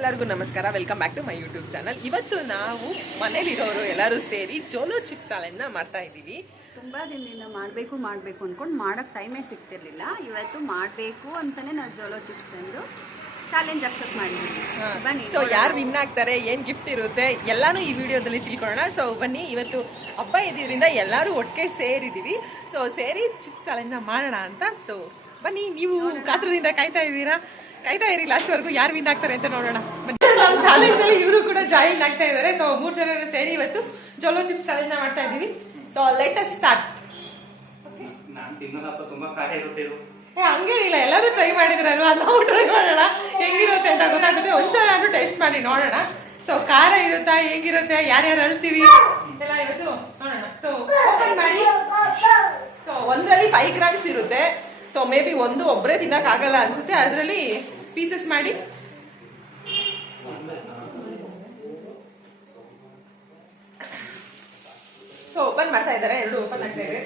ಎಲ್ಲರಿಗೂ ನಮಸ್ಕಾರ, welcome back to my YouTube channel. ಇವತ್ತು ನಾವು ಮನೇಲಿರೋರು ಎಲ್ಲರೂ ಸೇರಿ ಜೋಲೋ ಚಿಪ್ಸ್ ಚಾಲೆಂಜ್ನ ಮಾಡ್ತಾ ಇದ್ದೀವಿ. ತುಂಬ ದಿನದಿಂದ ಮಾಡಬೇಕು ಅಂದ್ಕೊಂಡು ಮಾಡೋಕ್ಕೆ ಟೈಮೇ ಸಿಗ್ತಿರ್ಲಿಲ್ಲ. ಇವತ್ತು ಮಾಡಬೇಕು ಅಂತಲೇ ನಾವು ಜೋಲೋ ಚಿಪ್ಸ್ ತಂದು ಚಾಲೆಂಜ್ ಅಕ್ಸೆಪ್ಟ್ ಮಾಡಿದ್ದೀವಿ. ಬನ್ನಿ, ಸೊ ಯಾರು ವಿನ್ ಆಗ್ತಾರೆ, ಏನು ಗಿಫ್ಟ್ ಇರುತ್ತೆ ಎಲ್ಲಾನು ಈ ವಿಡಿಯೋದಲ್ಲಿ ತಿಳ್ಕೊಳ್ಳೋಣ. ಸೊ ಬನ್ನಿ, ಇವತ್ತು ಹಬ್ಬ ಇದ್ದಿದ್ದರಿಂದ ಎಲ್ಲರೂ ಒಟ್ಟಿಗೆ ಸೇರಿದ್ದೀವಿ. ಸೊ ಸೇರಿ ಚಿಪ್ಸ್ ಚಾಲೆಂಜ್ನ ಮಾಡೋಣ ಅಂತ. ಸೊ ಬನ್ನಿ, ನೀವು ಕಾತರದಿಂದ ಕಾಯ್ತಾ ಇರಿ ಲಾಸ್ಟ್ವರೆಗೂ ಯಾರು ವಿನ್ ಆಗ್ತಾರೆ ಅಂತ ನೋಡೋಣ. ನಮ್ಮ ಚಾಲೆಂಜ್ ಅಲ್ಲಿ ಇವರು ಕೂಡ ಜಾಯಿನ್ ಆಗ್ತಾ ಇದ್ದಾರೆ. ಸೊ 3 ಜನ ಸೇರಿ ಇವತ್ತು ಜೋಲೋ ಚಿಪ್ಸ್ ಚಾಲೆಂಜ್ ಮಾಡ್ತಾ ಇದ್ದೀವಿ. So let us start. ಹಂಗೇನಿಲ್ಲ, ಎಲ್ಲರೂ ಟ್ರೈ ಮಾಡಿದ್ರಲ್ವಾ, ನಾವು ಟ್ರೈ ಮಾಡೋಣ ಹೆಂಗಿರುತ್ತೆ ಅಂತ ಗೊತ್ತಾಗುತ್ತೆ. ಒಂದ್ಸಲ ನಾನು ಟೇಸ್ಟ್ ಮಾಡಿ ನೋಡೋಣ. ಸೊ ಖಾರ ಇರುತ್ತಾ, ಹೇಗಿರುತ್ತೆ, ಯಾರ್ಯಾರು ಅಳ್ತೀವಿ ಎಲ್ಲ ಇವತ್ತು ನೋಡೋಣ. ಸೊ ಓಪನ್ ಮಾಡಿ. ಸೊ ಒಂದರಲ್ಲಿ 5 ಗ್ರಾಮ್ಸ್ ಇರುತ್ತೆ. ಸೊ ಮೇ ಬಿ ಒಬ್ಬರೇ ತಿನ್ನಕ್ ಆಗಲ್ಲ ಅನ್ಸುತ್ತೆ, ಅದರಲ್ಲಿ ಪೀಸಸ್ ಮಾಡಿ. ಸೊ ಓಪನ್ ಮಾಡ್ತಾ ಇದ್ದಾರೆ, 2 ಓಪನ್ ಆಗ್ತಾ ಇದೆ.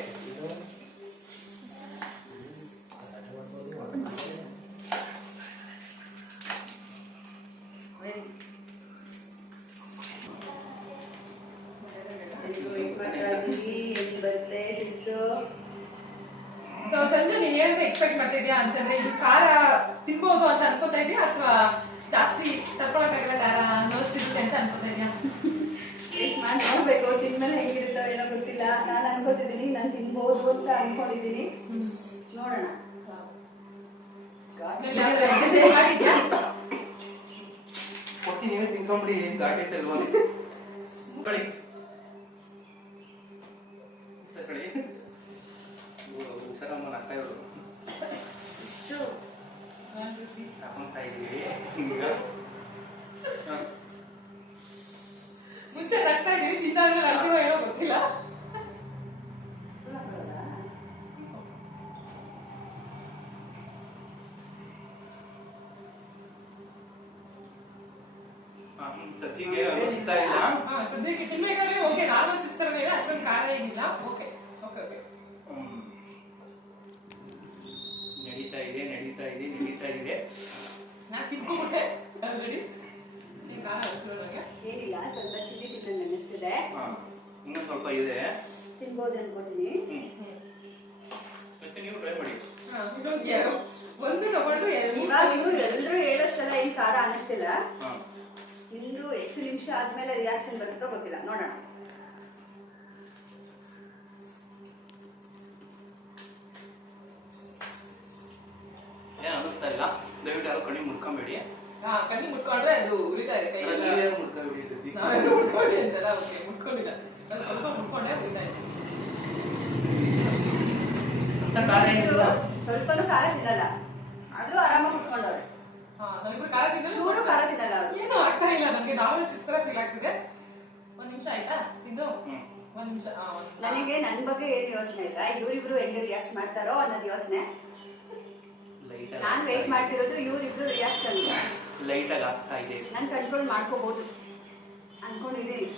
ಸೊ ಸಂಜೆ ನೀನ್ ಏನಂತ ಎಕ್ಸ್ಪೆಕ್ಟ್ ಮಾಡ್ತಿದ್ಯಾ ಅಂತಂದ್ರೆ, ಇದು ಖಾರ ತಿನ್ಬೋದು ಅಂತ ಅನ್ಕೋತಾ ಇದೆಯಾ ಅಥವಾ ಜಾಸ್ತಿ ತಡ್ಕೊಳಕ್ಕಾಗಲ್ಲ ಖಾರ ಅನ್ನೋಷ್ಟಿರುತ್ತೆ ಅಂತ ಅನ್ಕೋತಾ ಇದೆಯಾ? ಮಾಡಿ ನೋಡ್ಬೇಕು, ತಿನ್ಮೇಲೆ ಹೆಂಗಿರುತ್ತೋ ಏನೋ ಗೊತ್ತಿಲ್ಲ. ನಾನು ಅನ್ಕೋತಿದ್ದೀನಿ ನಾನು ತಿನ್ಬೋದು ಅಂತ ಅನ್ಕೊಂಡಿದ್ದೀನಿ. ನೋಡೋಣ. ತಿನ್ಕೊಂಬಿಡಿ, ಘಾಟಿ ಐತಲ್ವಾ ಹುಷಾರಮ್ಮ ಅಕ್ಕ ಇವರು ಹಾಕೊಂತಾ ಇದೀವಿ. ಮುಂಚೆ ನಗ್ತಾ ಇದೀವಿ, ತಿಂದಾದ್ಮೇಲೆ ಅರ್ಥ ಏನೋ ಗೊತ್ತಿಲ್ಲ. ಸದ್ಯಕ್ಕೆ ಅನಿಸ್ತಾ ಇಲ್ಲ. ಸದ್ಯಕ್ಕೆ ತಿನ್ಬೇಕಾದ್ರೆ ಓಕೆ, ನಾರ್ಮಲ್ ಚಿಪ್ಸ್ ತರ ಮೇಲೆ ಅಷ್ಟೊಂದು ಖಾರ ಏನಿಲ್ಲ. ಓಕೆ ಓಕೆ ಓಕೆ, ನಡೀತಾ ಇದೆ. ನಾನು ತಿನ್ಕೊಂಡ್ಬಿಟ್ಟೆ ಆಲ್ರೆಡಿ. ನೀನ್ ಖಾರ ಅನಿಸ್लो ನನಗೆ ಏನಿಲ್ಲ, ಸ್ವಲ್ಪ ಸಿಹಿ ತಿನ್ನಂಗೆ ಅನಿಸ್ತಿದೆ. ಇನ್ನೂ ಸ್ವಲ್ಪ ಇದೆ, ತಿನ್ಬೋದು ಅನ್ಕೋತೀನಿ. ನೀವು ಟ್ರೈ ಮಾಡಿ. ಒಂದು ತಗೊಂಡು ಇವಾಗ ಇವ್ರು ಎಲ್ಲರೂ ಹೇಳೋಷ್ಟೆಲ್ಲ ಏನ್ ಖಾರ ಅನಿಸ್ತಿಲ್ಲ. ಇನ್ನು ಎಷ್ಟು ನಿಮಿಷ ಆದ್ಮೇಲೆ ರಿಯಾಕ್ಷನ್ ಬರುತ್ತೋ ಗೊತ್ತಿಲ್ಲ, ನೋಡೋಣ. ಏನ್ ಅನಿಸ್ತಾ ಇಲ್ಲ, ದಯವಿಟ್ಟು ಯಾರು ಕಣ್ಣಿ ಮುಟ್ಕೊಂಬೇಡಿ. ಕಣ್ಣಿ ಮುಟ್ಕೊಂಡ್ರೆ ಅದು ಉರಿತಾ ಇದೆ ಕೈ. ಮುಟ್ಕೊಂಬೇಡಿ, ನಾವೇನು ಮುಟ್ಕೊಂಡಿ ಅಂತಲ್ಲ. ಓಕೆ, ಮುಟ್ಕೊಂಡಿಲ್ಲ, ನಾನು ಸ್ವಲ್ಪ ಮುಟ್ಕೊಂಡೆ ಉರಿತಾ ಇದೆ. ಸ್ವಲ್ಪನೂ ಖಾರ ತಿನ್ನಲ್ಲ, ಆದ್ರೂ ಆರಾಮಾಗಿ ಕುತ್ಕೊಂಡವ್ರೆ. ನಾವಿಬ್ರು ಖಾರ ತಿನ್ನಲ್ಲ, ಚೂರು ಖಾರ ತಿನ್ನಲ್ಲ ಅವ್ರು. ಏನು ಆಗ್ತಾ ಇಲ್ಲ ನಮ್ಗೆ. ನಾವೇ ಚಿಪ್ಸ್ ತರ ಫೀಲ್ ಆಗ್ತಿದೆ. 1 ನಿಮಿಷ ಆಯ್ತಾ ತಿಂದು? 1 ನಿಮಿಷ. ನನಗೆ ನನ್ ಬಗ್ಗೆ ಏನು ಯೋಚನೆ ಇಲ್ಲ, ಇವ್ರಿಬ್ರು ಹೆಂಗೆ ರಿಯಾಕ್ಟ್ ಮಾಡ್ತಾರೋ ಅನ್ನೋದು ಯೋಚನೆ. ನಾನ್ ವೇಟ್ ಮಾಡ್ತಿರೋದು ಇವ್ರಿಬ್ರು ರಿಯಾಕ್ಷನ್. ಲೈಟ್ ಆಗಿ ಆಗ್ತಾ ಇದೆ. ನಾನ್ ಕಂಟ್ರೋಲ್ ಮಾಡ್ಕೋಬಹುದು ಅನ್ಕೊಂಡಿದ್ದೀನಿ.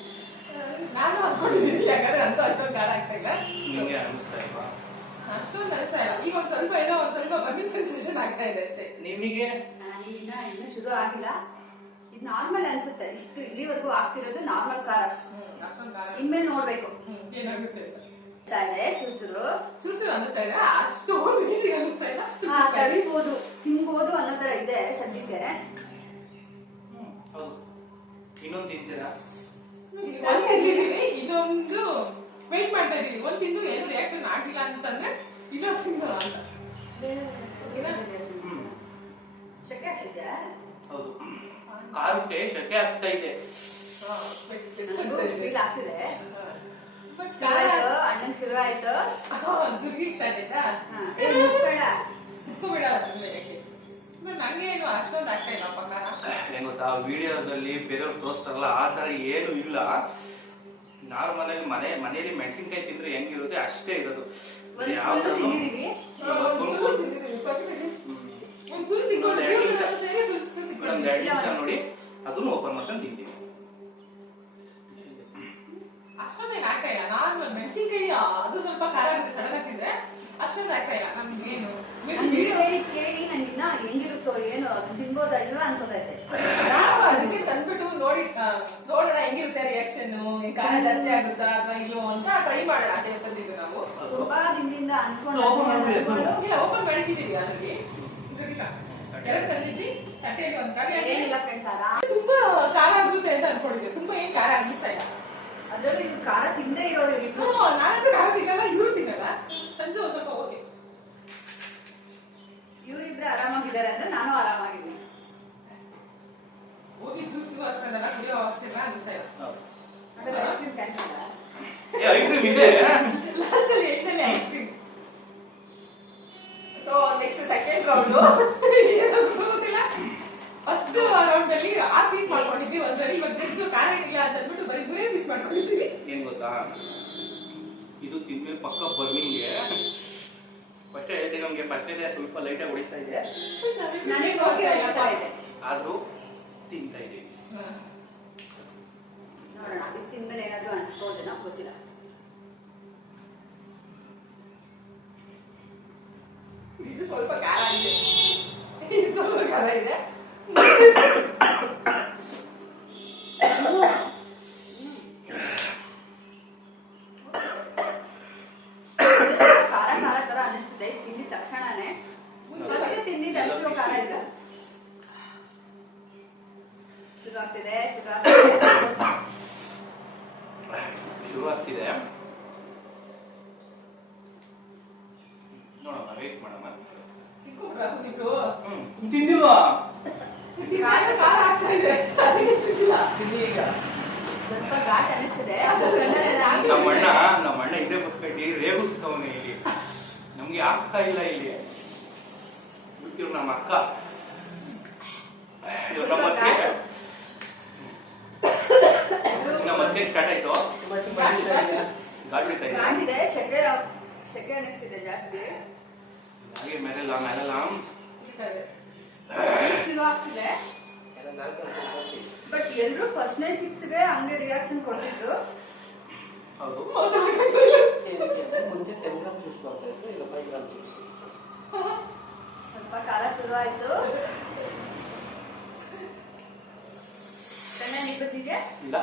ನಾನು ಅನ್ಕೊಂಡಿದ್ದೀನಿ, ಯಾಕಂದ್ರೆ ಅಂತೂ ಅಷ್ಟೊಂದು ಖಾರ ಆಗ್ತಾ ಇಲ್ಲ. ನಿಮ್ಗೆ ಅನಿಸ್ತಾ ಇಲ್ವಾ? ಅಷ್ಟೊಂದು ಅನಿಸ್ತಾ ಇಲ್ಲ. ಈಗ ಒಂದ್ ಸ್ವಲ್ಪ ಬರ್ನಿಂಗ್ ಸೆನ್ಸೇಷನ್ ಆಗ್ತಾ ಇದೆ ಅಷ್ಟೇ. ನಿಮಗೆ ಇನ್ನ ಶುರು ಆಗಿಲ್ಲ. ಇದು ನಾರ್ಮಲ್ ಅನ್ಸುತ್ತೆ. ಇಷ್ಟು ಇಲ್ಲಿವರೆಗೂ ಆಗ್ತಿರೋದು ನಾರ್ಮಲ್ ಖಾರ. ಅಷ್ಟೊಂದು ಖಾರ ಇನ್ಮೇಲೆ ನೋಡ್ಬೇಕು ಏನಾಗುತ್ತೆ. ಚೂರು ಅನಿಸ್ತಾ ಇದೆ, ಅಷ್ಟೊಂದು ರೇಂಜಿಗೆ ಅನಿಸ್ತಾ ಇಲ್ಲ. ತಡಿಬಹುದು, ತಿನ್ಬಹುದು ಅನ್ನೋ ತರ ಇದೆ ಸದ್ಯಕ್ಕೆ. ಹೌದು. ಇನ್ನೊಂದು ತಿಂತೀರಾ? ಒಂದ್ ತಿಂದಿದೀವಿ, ಇದೊಂದು ವೇಟ್ ಮಾಡ್ತಾ ಇದೀವಿ. ಒಂದ್ ತಿಂದು ಏನು ರಿಯಾಕ್ಷನ್ ಆಗಿಲ್ಲ ಅಂತಂದ್ರೆ ಇನ್ನೊಂದು ತಿನ್ನಲ್ಲ ಅಂತ. ಶೆಕೆ ಆಗ್ತಿದೆ. ಹೌದು, ಖಾರಕ್ಕೆ ಶೆಕೆ ಆಗ್ತಾ ಇದೆ. ಫೀಲ್ ಆಗ್ತಿದೆ. ಅಣ್ಣನ್ ಶುರು ಆಯ್ತು. ದುರ್ಗಿಗ್ ಸ್ಟಾರ್ಟ್ ಆಯ್ತಾ? ತುಕ್ಕೋಬಿಡಲ್ಲ ನಂಗೆ ಏನು ಅಷ್ಟೊಂದು ಆಗ್ತಾ ಇಲ್ಲ ಖಾರ. ಏನ್ ಗೊತ್ತಾ, ವಿಡಿಯೋದಲ್ಲಿ ಬೇರೆಯವ್ರು ತೋರಿಸ್ತಾರಲ್ಲ ಆ ತರ ಏನು ಇಲ್ಲ. ನಾರ್ಮಲ್ ಆಗಿ ಮನೆಯಲ್ಲಿ ಮೆಣಸಿನ್ಕಾಯಿ ತಿಂದ್ರೆ ಹೆಂಗಿರುತ್ತೆ ಅಷ್ಟೇ ಇರೋದು. ಯಾವ ನೋಡಿ ಅದನ್ನು ಓಪನ್ ಮಾಡ್ಕೊಂಡು ತಿಂತೀವಿ. ಅಷ್ಟೊಂದೇನು ಆಗ್ತಾ ಇಲ್ಲ. ನಾನು ಮೆಣಸಿನ್ಕಾಯಿ ಅದು ಸ್ವಲ್ಪ ಖಾರ ಆಗುತ್ತೆ ಸಡನ್ ಆಗ್ತಿದ್ರೆ, ಅಷ್ಟೊಂದು ಆಗ್ತಾ ಇಲ್ಲ ನಮ್ಗೇನು. ಕೇಳಿ ನಂಗಿನ್ನ ಹೆಂಗಿರುತ್ತೋ ಏನೋ ಅದನ್ನ ತಿನ್ಬೋದಾ ಇಲ್ವಾ ಅನ್ಕೋತಾ ಇದ್ದೆ. ಖಾರ ಜಾಸ್ತಿ ಆಗುತ್ತಾ ಅಥವಾ ಇಲ್ವೋ ಅಂತ ಟ್ರೈ ಮಾಡೋಣ ಅಂತ ಹೇಳ್ತಿದ್ದೀವಿ ನಾವು. ತುಂಬಾ ದಿನದಿಂದ ಅನ್ಕೊಂಡು ಇಲ್ಲ ಓಪನ್ ಮಾಡಿಟ್ಟಿದ್ದೀವಿ ಅಲ್ಲಿ ಎರಡು ತಂದಿದ್ವಿ ತಟ್ಟೆಯಲ್ಲಿ ಒಂದು ಖಾಲಿ ಏನಿಲ್ಲ ಫ್ರೆಂಡ್ಸ್ ಆರಾಮ್. ತುಂಬಾ ಖಾರ ಆಗುತ್ತೆ ಅಂತ ಅನ್ಕೊಂಡಿದ್ವಿ. ತುಂಬಾ ಏನ್ ಖಾರ ಆಗಿಸ್ತಾ ಇಲ್ಲ. ಅದ್ರಲ್ಲೂ ಇದು ಖಾರ ತಿಂದೇ ಇರೋರು ಇಬ್ರು. ನಾನಂತೂ ಖಾರ ತಿನ್ನಲ್ಲ, ಇವ್ರು ತಿನ್ನಲ್ಲ. ಸಂಜೆ ಒಂದ್ ಸ್ವಲ್ಪ ಓಕೆ. ಇವರಿಬ್ರೆ ಆರಾಮಾಗಿದ್ದಾರೆ ಅಂದ್ರೆ ನಾನು ಆರಾಮಾಗಿದ್ದೀನಿ. ಹೋಗಿ ಜ್ಯೂಸಿಗೂ ಅಷ್ಟೊಂದಲ್ಲ, ಕುಡಿಯೋ ಅಷ್ಟಿಲ್ಲ ಅನಿಸ್ತಾ ಇಲ್ಲ. ಆಮೇಲೆ ice cream cancel. Ice cream ಇದೆ ಲಾಸ್ಟ್ ಅಲ್ಲಿ ಎಂಟನೇ ice cream. So next second round ಗೊತ್ತಿಲ್ಲ. ಫಸ್ಟ್ ರೌಂಡ್ ಅಲ್ಲಿ 6 ಪೀಸ್ ಮಾಡ್ಕೊಂಡಿದ್ವಿ ಒಂದ್ರಲ್ಲಿ. ಇವಾಗ ಜಸ್ಟ್ ಖಾರ ಇಲ್ಲ ಅಂತ ಅಂದ್ಬಿಟ್ಟು ಬರೀ 3 ಪೀಸ್ ಮಾಡ್ಕೊಂಡಿದ್ವಿ. ಏನ್ ಗೊತ್ತಾ, ಇದು ತಿಂದ್ಮೇಲೆ ಪಕ್ಕ ಬರ್ನಿಂಗ್ಗೆ ಫಸ್ಟ್ ಹೇಳ್ತೀನಿ ನಮ್ಗೆ ಫಸ್ಟ್ ಸ್ವಲ್ಪ ಲೈಟಾಗಿ ಹೊಡಿತಾ ಇದೆ, ನನಗೆ ಓಕೆ ಆಗ್ತಾ ಇದೆ. ಆದ್ರೂ ತಿಂತಾ ಇದೀವಿ. ನೋಡೋಣ ಅದಕ್ಕೆ ತಿಂದ್ಮೇಲೆ ಏನಾದ್ರು ಅನ್ಸ್ಬೋದೇನೋ ಗೊತ್ತಿಲ್ಲ. ಇದು ಸ್ವಲ್ಪ ಖಾರ ಇದೆ, ಇದು ಸ್ವಲ್ಪ ಖಾರ ಇದೆ. ಖಾರ ಖಾರ ತರ ಅನಿಸ್ತಿದೆ ತಿಂದಿದ ತಕ್ಷಣನೇ. ಫಸ್ಟ್ ತಿಂದಿದ್ದು ಅಷ್ಟು ಖಾರ ಇಲ್ಲ. ಶುರು ಆಗ್ತಿದೆ ಶುರು ಆಗ್ತಿದೆ. ನೋಡೋಣ, ವೇಟ್ ಮಾಡೋಣ. ತಿಂದಿಲ್ವಾ? ಖಾರ ಆಗ್ತಾ ಇದೆ, ಅದಕ್ಕೆ ತಿಂದಿಲ್ಲ. ತಿಂದಿ ಈಗ. ಸ್ವಲ್ಪ ಘಾಟ್ ಅನಿಸ್ತಿದೆ. ನಮ್ಮ ಅಣ್ಣ ಇದೇ ಬಕ್ಕಟ್ಟಿ ರೇಗಿಸ್ತವನೆ ಇಲ್ಲಿ. ನಮ್ಗೆ ಆಗ್ತಾ ಇಲ್ಲ ಇಲ್ಲಿ. ಇವ್ರು ನಮ್ಮ ಅಕ್ಕ, ಇವ್ರು ನಮ್ಮ ಮತ್ತೆ ಸ್ಟಾರ್ಟ್ ಆಯ್ತು. ಗಾಡಿ ಬಿಡ್ತಾ ಇದೆ. ಘಾಟಿದೆ, ಶೆಕೆ ಅನಿಸ್ತಿದೆ ಜಾಸ್ತಿ. ಹಾಗೆ ಮೇಲೆಲ್ಲ ಶುರು ಆಗ್ತಿದೆ. ಬಟ್ ಎಲ್ರು ಫಸ್ಟ್ನೇ ಸಿಕ್ಸ್ಗೆ ಹಂಗೆ ರಿಯಾಕ್ಷನ್ ಕೊಡ್ತಿದ್ರು. ಹೌದು. ಸ್ವಲ್ಪ ಕಾಲ ಶುರು ಆಯ್ತು. ಕಣ್ಣ ನಿಬ್ಬತ್ತಿಗೆ ಇಲ್ಲ,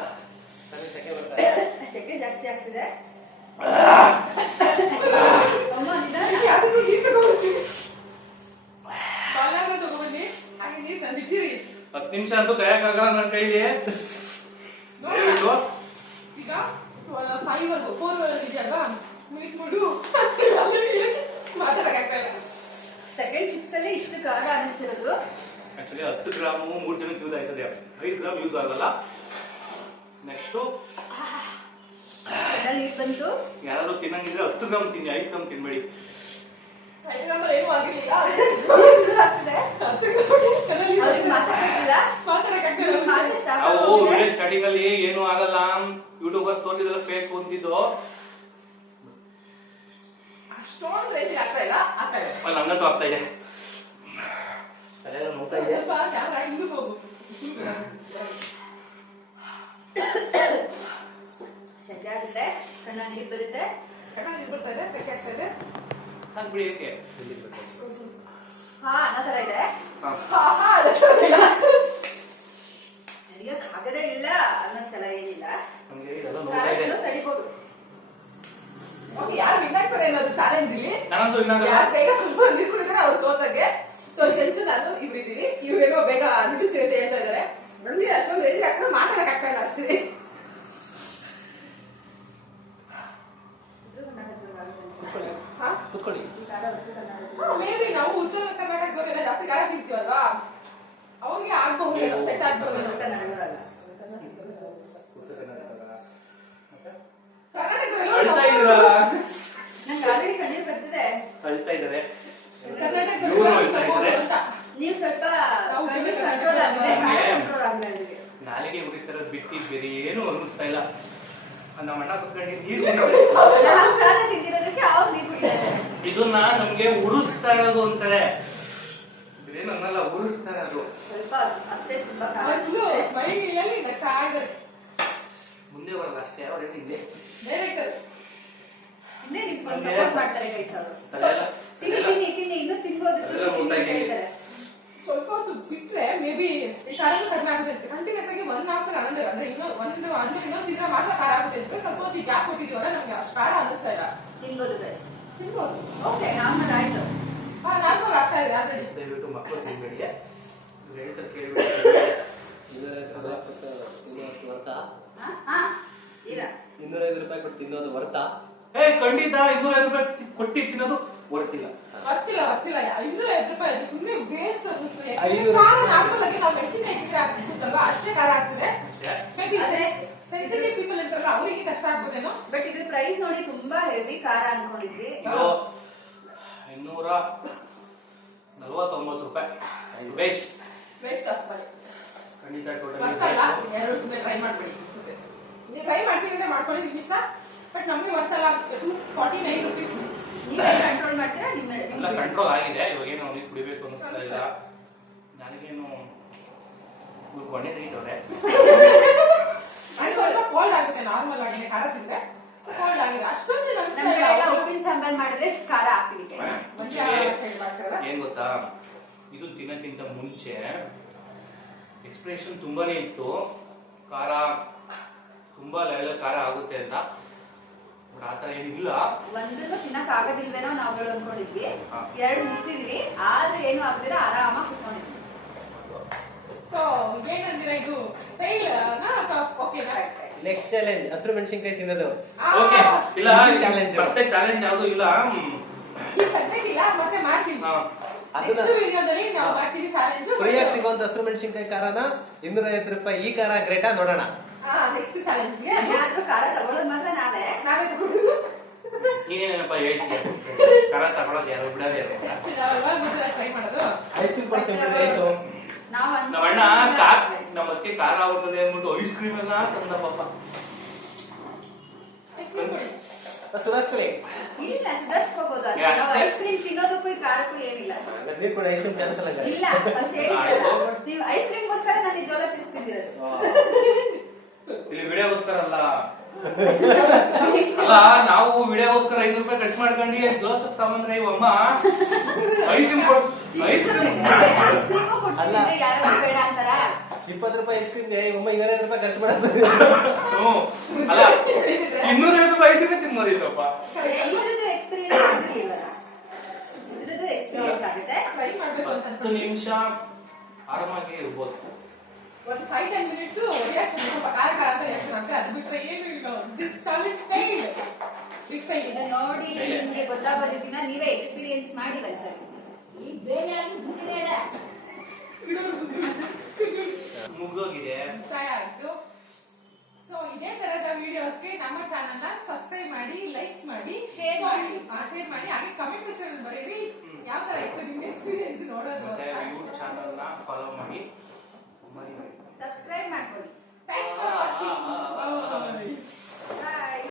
ಶೆಕೆ ಜಾಸ್ತಿ ಆಗ್ತಿದೆ. ಅಮ್ಮ ನಿಧಾನ. ಅದನ್ನು ನೀರು ತಗೊಂಡ್ಬರ್ತೀವಿ, ಬಾಲ್ಯಾಗ ತಗೊಂಡ್ಬನ್ನಿ. ಹಾಗೆ ನೀರು ತಂದಿಟ್ಟಿರಿ. 10 ನಿಮಿಷ ಅಂತೂ ಕಾಯಕ್ಕಾಗಲ್ಲ ನನ್ನ ಕೈಲಿ. ದಯವಿಟ್ಟು ಈಗ 4 ಇದೆಯಲ್ವಾ, ಮುಗಿಸ್ಬಿಡು. ಮಾತಾಡಕ್ಕಾಗಲ್ಲ. ಸೆಕೆಂಡ್ ಚಿಪ್ಸ್ ಅಲ್ಲಿ ಇಷ್ಟು ಖಾರ ಅನಿಸ್ತಿರೋದು. ಆಕ್ಚುಲಿ 10 ಗ್ರಾಮು 3 ಜನಕ್ಕೆ ಯೂಸ್ ಆಯ್ತದೆ, 5 ಗ್ರಾಮ್ ಯೂಸ್ ಆಗಲ್ಲ. ನೆಕ್ಸ್ಟು ನೀರು ಬಂತು. ಯಾರಾದ್ರೂ ತಿನ್ನಂಗಿದ್ರೆ 10 ಗ್ರಾಮ್ ತಿನ್ನಿ, 5 ಗ್ರಾಮ್ ತಿನ್ಬೇಡಿ. ಏನೂ ಆಗಿರ್ಲಿಲ್ಲ. ಶುರು ಆಗ್ತಿದೆ. ಅವ್ರಿಗೆ ಮಾತಾಡ್ತಿಲ್ಲ. ನಾವು ವಿಡಿಯೋ ಸ್ಟಾರ್ಟಿಂಗ್ ಅಲ್ಲಿ ಏನು ಆಗಲ್ಲ, ಯೂಟ್ಯೂಬರ್ಸ್ ತೋರಿಸಿದ್ರೆ ಫೇಕ್ ಅಂತಿದ್ದು. ಅಷ್ಟೊಂದು ರೇಂಜಿಗೆ ಆಗ್ತಾ ಇಲ್ಲ, ಆಗ್ತಾ ಇದೆ. ನಂಗಂತೂ ಆಗ್ತಾ ಇದೆ. ಸ್ವಲ್ಪ ಕ್ಯಾಮ್ರಾ ಹಿಂದಕ್ಕೆ ಹೋಗು. ಶೆಕೆ ಆಗುತ್ತೆ, ಕಣ್ಣ ನೀರು ಬರುತ್ತೆ. ಕಣ್ಣಲ್ಲಿ ಬರ್ತಾ ಇದೆ, ಸೆಕೆ ಆಗ್ತಾ ಇದೆ. ಬಿಡಿ, ಏಕೆ ಹಾ ಅನ್ನೋ ತರ ಇದೆ. ನನಗೆ ಆಗದೇ ಇಲ್ಲ ಅನ್ನೋಷ್ಟೆಲ್ಲ ಏನಿಲ್ಲ. ನಮ್ಗೆ ಇದೆಲ್ಲ ನೋಡ್ತಾ ಇದೆ. ತಡಿಬೋದು. ಯಾರು ವಿನ್ ಆಗ್ತಾರೆ ಅನ್ನೋದು ಚಾಲೆಂಜ್ ಇಲ್ಲಿ. ನಾನಂತೂ ಯಾರು ಬೇಗ ತುಂಬ ನೀರು ಕುಡಿದ್ರೆ ಅವ್ರು ಸೋತಾಗೆ. ಸೊ ಸಂಚು ನಾನು ಇವ್ರಿದ್ದೀವಿ, ಇವ್ರೇನೋ ಬೇಗ ನಿಲ್ಲಿಸಿರುತ್ತೆ ಹೇಳ್ತಾ ಇದಾರೆ. ನಮ್ಗೆ ಅಷ್ಟೊಂದು ರೇಂಜ್ ಹಾಕೊಂಡು ಮಾತಾಡಕ್ ಆಗ್ತಾ ಇಲ್ಲ ಅಷ್ಟೇ. ಕುತ್ಕೊಳ್ಳಿ. ಮೇಬಿ ನಾವು ಉತ್ತರ ಕರ್ನಾಟಕದವರೆಲ್ಲ ಜಾಸ್ತಿ ಖಾರ ತಿಂತೀವಲ್ವಾ, ಅವ್ರಿಗೆ ಆಗ್ಬಹುದೇನೋ, ಸೆಟ್ ಆಗ್ಬಹುದೇನೋ. ಅಳ್ತಾ ಇದ್ದೀರಾ? ನಂಗೆ ಆಲ್ರೆಡಿ ಕಣ್ಣೀರು ಬರ್ತಿದೆ. ಅಳ್ತಾ ಇದ್ದಾರೆ. ನೀವು ಸ್ವಲ್ಪ ಕಂಟ್ರೋಲ್ ಆಗಿದೆ, ಕಂಟ್ರೋಲ್ ಆಗಿದೆ ನನಗೆ. ನಾಲಿಗೆ ಮುಗಿತಾರ ಬಿಟ್ಟು ಬೇರೆ ಏನು ಅನ್ನಿಸ್ತಾ ಇಲ್ಲ. ನಮ್ಮ ಅಣ್ಣ ಕುತ್ಕೊಂಡು ನೀರು ನಾವು ಖಾರ ತಿಂದಿರೋದಕ್ಕೆ ಅವ್ರು ನೀರು ಕುಡಿತಾರೆ. ಇದನ್ನ ನಮ್ಗೆ ಉರಿಸ್ತಾ ಇರೋದು ಅಂತಾರೆ. ಇದೇನು ಅನ್ನಲ್ಲ, ಉರಿಸ್ತಾ ಇರೋದು. ಸ್ವಲ್ಪ ಅಷ್ಟೇ, ತುಂಬಾ ಖಾರ. ಮುಂದೆ ಬರಲ್ಲ ಅಷ್ಟೇ, ಅವ್ರೇನು ಹಿಂದೆ ಇನ್ನೇ ನಿಮ್ಗೆ ಸಪೋರ್ಟ್ ಮಾಡ್ತಾರೆ ಗೈಸ್ ಅವರು. ತಿನ್ನಿ ಇನ್ನೂ ತಿನ್ಬೋದು. ಸ್ವಲ್ಪ ಹೊತ್ತು ಬಿಟ್ರೆ ಮೇ ಬಿ ಈ ಖಾರ ಕಡಿಮೆ ಆಗುತ್ತೆ. ಕಂಟಿನ್ಯೂಸ್ ಆಗಿ 1.5 ಮತ್ತೆ ಅಂದ್ರೆ ಇನ್ನೊಂದು ದಿನ ಮಾತ್ರ ಖಾರ ಆಗುತ್ತೆ ಸ್ವಲ್ಪ ಹೊತ್ತಿಗೆ ಗ್ಯಾಪ್ ಕೊಟ್ಟಿದೀವಲ್ಲ ನಮ್ಗೆ ಅಷ್ಟು ಖಾರ ಅನ್ನಿಸ್ತಾ ಇಲ್ಲ. ತಿನ್ಬೋದು ಗೈಸ್, ತಿನ್ಬೋದು. ಓಕೆ ನಾರ್ಮಲ್ ಆಯ್ತು. ನಾರ್ಮಲ್ ಆಗ್ತಾ ಇದೆ ಆಲ್ರೆಡಿ. ದಯವಿಟ್ಟು ಮಕ್ಕಳು ತಿನ್ಬೇಡಿ, ಹೇಳ್ತಾರೆ ಕೇಳಿ. ಇಲ್ಲ 205 ರೂಪಾಯಿ ಕೊಟ್ಟು ತಿನ್ನೋದು ವರ್ತಾ? ಖಂಡಿತ 205 ರೂಪಾಯಿ ಕೊಟ್ಟಿ ತಿನ್ನೋದು ಬರ್ತಿಲ್ಲ. ಬರ್ತಿಲ್ಲ 205 ರೂಪಾಯಿ ಅದು ಸುಮ್ಮನೆ ವೇಸ್ಟ್ ಅನ್ನಿಸ್ತದೆ. 500 ಖಾರ ನಾರ್ಮಲ್ ಆಗಿ ನಾವು ಮೆಣಸಿನಕಾಯಿ ಇಟ್ಟರೆ ಆಗ್ತಿತ್ತಲ್ವಾ ಅಷ್ಟೇ ಖಾರ ಆಗ್ತಿದೆ. ಸೆನ್ಸಿಟಿವ್ ಪೀಪಲ್ ಇರ್ತಾರಲ್ಲ ಅವರಿಗೆ ಕಷ್ಟ ಆಗ್ಬೋದೇನೋ. ಬಟ್ ಇದು ಪ್ರೈಸ್ ನೋಡಿ ತುಂಬಾ ಹೆವಿ ಖಾರ ಅನ್ಕೊಂಡಿದ್ವಿ. ಇದು 249 ರೂಪಾಯಿ ವೇಸ್ಟ್ ಆಫ್ ಮನಿ. ಖಂಡಿತ ಟೋಟಲಿ ಗೊತ್ತಲ್ಲ, ಎರಡು ಸುಮ್ಮನೆ ಟ್ರೈ ಮಾಡ್ಬೇಡಿ ಅನ್ಸುತ್ತೆ. ನೀವು ಟ್ರೈ ಮಾಡ್ತೀವಿ ಮಾಡ್ಕೊಳ್ಳಿ ನಿಮ್ಗೆ ಇಷ್ಟ, ಬಟ್ ನಮಗೆ ಗೊತ್ತಲ್ಲ 249 ರುಪೀಸ್. ನೀವೇ ಕಂಟ್ರೋಲ್ ಮಾಡ್ತೀರಾ? ಎಲ್ಲ ಕಂಟ್ರೋಲ್ ಆಗಿದೆ. ಇವಾಗೇನು ಅವ್ನಿಗೆ ಕುಡಿಬೇಕು ಅನ್ನಿಸ್ತಾ ಇಲ್ಲ. ನನಗೇನು ಕೊನೆ ತೆಗಿತವ್ರೆ. ಅದು ಸ್ವಲ್ಪ ಕೋಲ್ಡ್ ಆಗುತ್ತೆ, ನಾರ್ಮಲ್ ಆಗಿ ಖಾರ ತಿಂದ್ರೆ ಕೋಲ್ಡ್ ಆಗಿದೆ. ಅಷ್ಟೊಂದು ನಮ್ಮ ಕಡೆ ಎಲ್ಲ ಉಪ್ಪಿನ ಸಾಂಬಾರ್ ಮಾಡಿದ್ರೆ ಖಾರ ಹಾಕ್ಲಿಕ್ಕೆ ಏನ್ ಗೊತ್ತಾ, ಇದು ತಿನ್ನಕ್ಕಿಂತ ಮುಂಚೆ ಎಕ್ಸ್ಪ್ರೆಷನ್ ತುಂಬಾನೇ ಇತ್ತು, ಖಾರ ತುಂಬಾ ಲೆವೆಲ್ ಖಾರ ಆಗುತ್ತೆ ಅಂತ. ಬಟ್ ಆತರ ಏನಿಲ್ಲ. ಒಂದನ್ನು ತಿನ್ನಕ್ ಆಗೋದಿಲ್ವೇನೋ ನಾವುಗಳು ಅನ್ಕೊಂಡಿದ್ವಿ, ಎರಡು ಮುಗಿಸಿದ್ವಿ, ಆದ್ರೆ ಏನು ಆಗದಿರ ಆರಾಮಾಗಿ ಕುತ್ಕೊಂಡಿದ್ವಿ. ಸೊ ಏನಂದಿರ, ಇದು ಫೇಲ್ ಓಕೆನಾ? ನೆಕ್ಸ್ಟ್ ಚಾಲೆಂಜ್ ಹಸಿರು ಮೆಣಸಿನಕಾಯಿ ತಿನ್ನೋದು. ಓಕೆ ಇಲ್ಲ, ಚಾಲೆಂಜ್ ಮತ್ತೆ ಚಾಲೆಂಜ್ ಯಾವುದು ಇಲ್ಲ. ಈ ಸಬ್ಜೆಕ್ಟ್ ಇಲ್ಲ, ಮತ್ತೆ ಮಾಡ್ತೀವಿ. ನೆಕ್ಸ್ಟ್ ವಿಡಿಯೋದಲ್ಲಿ ನಾವು ಮಾಡ್ತೀವಿ ಚಾಲೆಂಜ್. ಫ್ರೀಯಾಗಿ ಸಿಗುವಂತ ಹಸಿರು ಮೆಣಸಿನಕಾಯಿ ಖಾರನ 250 ರೂಪಾಯಿ. ಈ ಖಾರ ಗ್ರೇಟಾ ನೋಡೋಣ. ನೆಕ್ಸ್ಟ್ ಚಾಲೆಂಜ್ಗೆ ಯಾರಾದ್ರೂ ಖಾರ ತಗೊಳ್ಳೋದು ಮಾತ್ರ ನಾವೇ ತಗೊಂಡು ನೀನೇನಪ್ಪ ಹೇಳ್ತೀಯ, ಖಾರ ತಗೊಳೋದು ಯಾರು ಬಿಡೋದು ಯಾರು? ಟ್ರೈ ಮಾಡೋದು. ಐಸ್ ಕ್ರೀಮ್ ಕೊಡ್ತೀನಿ ಆಯ್ತು. ನಮ್ಮ ಅಣ್ಣ ನಮ್ಮ ಅದಕ್ಕೆ ಖಾರ ಆಗುತ್ತದೆ ಅಂದ್ಬಿಟ್ಟು ಐಸ್ ಕ್ರೀಮ್ ಎಲ್ಲ ತಂದ ಪಾಪ. ಸುಧಾರಿಸ್ಕೊಳ್ಳಿ. ಇಲ್ಲ ಸುಧಾರಿಸ್ಕೋಬಹುದು. ಐಸ್ ಕ್ರೀಮ್ ತಿನ್ನೋದಕ್ಕೂ ಈ ಖಾರಕ್ಕೂ ಏನಿಲ್ಲ. ನೀವು ಕೂಡ ಐಸ್ ಕ್ರೀಮ್ ಕ್ಯಾನ್ಸಲ್ ಆಗ. ಇಲ್ಲ ಫಸ್ಟ್ ಹೇಳಿದ್ರಲ್ಲ, ನೀವು ಐಸ್ ಕ್ರೀಮ್ಗೋಸ್ಕರ ನಾನು ಜೋಲ ತಿಂತಿದ್ದೀರದು. ಇಲ್ಲಿ ವಿಡಿಯೋಗೋಸ್ಕರ ಅಲ್ಲ, ಅಲ್ಲ ನಾವು ವಿಡಿಯೋಗೋಸ್ಕರ 5 ರೂಪಾಯಿ ಖರ್ಚು ಮಾಡ್ಕೊಂಡು ಜೋಸಫ್ ತಗೊಂಡ್ರೆ ಇವಮ್ಮ ಐಸ್ ಕ್ರೀಮ್ ಅಲ್ಲ ಯಾರು ಬೇಡ ಅಂತಾರ. 20 ರೂಪಾಯಿ ಐಸ್ ಕ್ರೀಮ್ ಒಮ್ಮ 250 ರೂಪಾಯಿ ಖರ್ಚು ಮಾಡಿಸ್ತಾರೆ. ಅಲ್ಲ 250 ರೂಪಾಯಿ ಐಸ್ ಕ್ರೀಮ್ ತಿನ್ನೋದಿತ್ತಪ್ಪ. ಇದ್ರದ್ದು ಎಕ್ಸ್ಪೀರಿಯನ್ಸ್ ಆಗಿರ್ಲಿಲ್ಲ, ಇದ್ರದ್ದು ಎಕ್ಸ್ಪೀರಿಯನ್ಸ್ ಆಗುತ್ತೆ. ಟ್ರೈ ಮಾಡ್ಬೇಕು ಅಂತ 10 ನಿಮಿಷ ಆರಾಮಾಗಿ ಇರ್ಬೋದು. ಒಂದು 5-10 ಮಿನಿಟ್ಸ್ ರಿಯಾಕ್ಷನ್, ಸ್ವಲ್ಪ ಖಾರ ಖಾರ ಅಂತ ರಿಯಾಕ್ಷನ್ ಆಗುತ್ತೆ. ಅದು ಬಿಟ್ರೆ ಏನು ಇಲ್ಲ. This challenge failed. Big fail. ಇದು ನೋಡಿ ನಿಮ್ಗೆ ಗೊತ್ತಾಗೋದಿಲ್ಲ, ನೀವೇ ಎಕ್ಸ್ಪೀರಿಯನ್ಸ್ ಮಾಡಿ ಒಂದ್ಸರಿ. ಈ ಬೇರೆ ಮುಗ್ದೋಗಿದೆ. ಆಯ್ತು. ಸೊ ಇದೇ ತರದ ವಿಡಿಯೋಸ್ಗೆ ನಮ್ಮ ಚಾನಲ್ ನ ಸಬ್ಸ್ಕ್ರೈಬ್ ಮಾಡಿ, ಲೈಕ್ ಮಾಡಿ, ಶೇರ್ ಮಾಡಿ, ಹಾಗೆ ಕಮೆಂಟ್ ಸೆಕ್ಷನ್ ಅಲ್ಲಿ ಬರೀರಿ ಯಾವ ತರ ಇತ್ತು ನಿಮ್ಗೆ ಎಕ್ಸ್ಪೀರಿಯನ್ಸ್ ನೋಡೋದು. ಮತ್ತೆ ಯೂಟ್ಯೂಬ್ ಚಾನಲ್ ನ ಫಾಲೋ